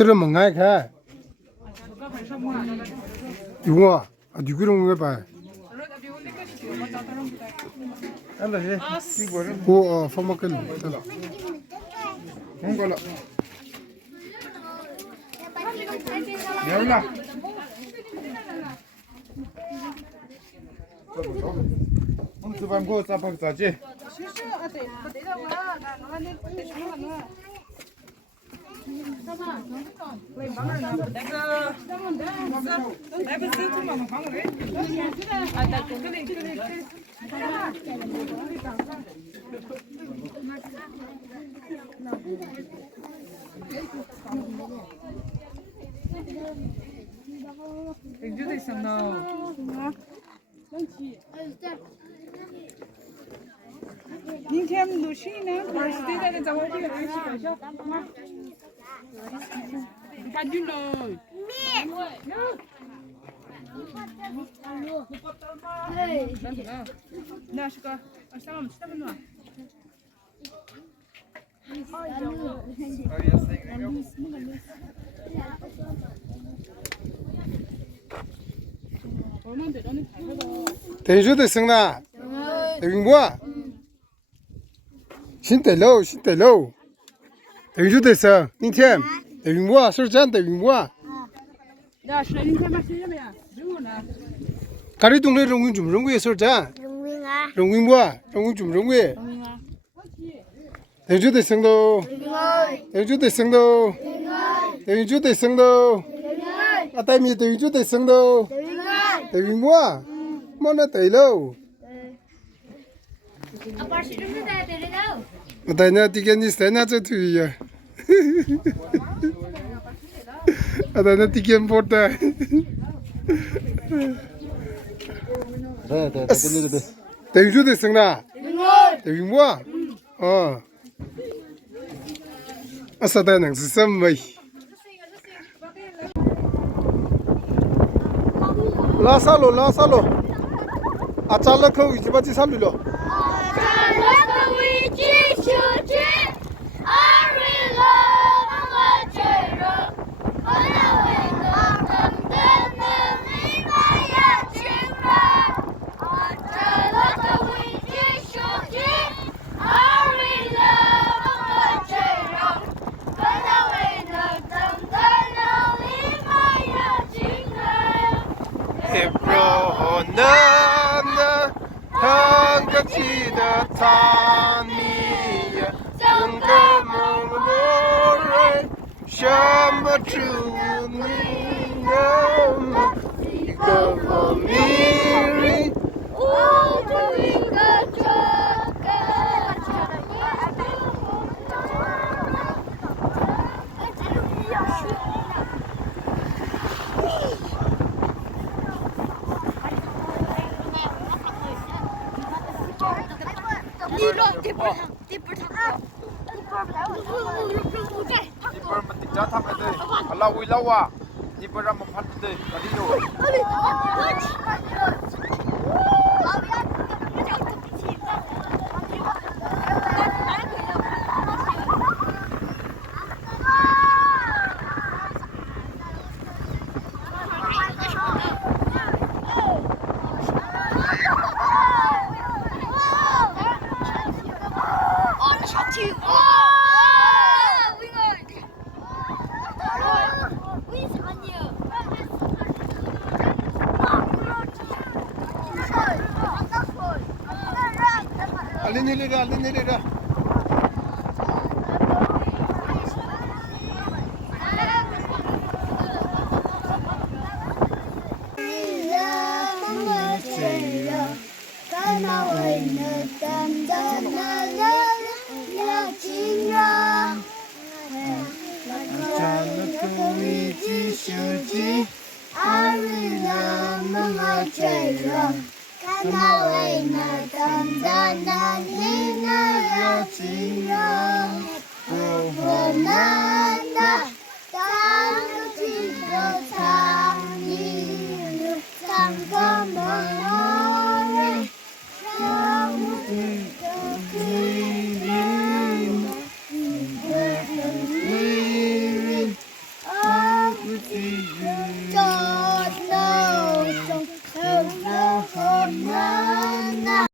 쓰러 먹나요? 가. 용아, 누구랑 왜 봐? 오, 파마클. 뭔가라. 내올라. 오늘 밤고 짜파 짜지.明天录视呢，可是现在的咱们这个还是搞笑。把军了。那是个，上我们吃什么呢？대주 됐습니다. 대중 뭐야? 신대로 신대로. 대주 됐어. 민팀. 대중 뭐야? 술잔 대중 뭐야? 야,是明天把谁了呀？肉呢？ 가리 동네 롱윈 좀 롱위에 술잔. 롱윙아. 롱윈 뭐야? 롱윈 좀 롱위에. 대주 됐습니다. 대주 됐습니다. 대주 됐습니다. 아따미 대주 됐습니다. 대중 뭐야? 뭐나 대로. 아빠 싫으면 다 데려다. 아따냐 티겐이 세나 저 투이야. 아따냐 티겐 포다. 네, 대주 됐습니다. 대중 뭐야? 아싸다는 스썸이. 라살로 라살로. 아짤라코 이지바지 살루로. 나나 한가지다 타니야 정감으로래 샴바추니 너무 이거 범이리 오두인가 저가 이빨 맞자 타면 돼. 알라고 일라와. 이빨 한번 팔면 돼. 어디로? 알리니리라 알리니리라. hồn ma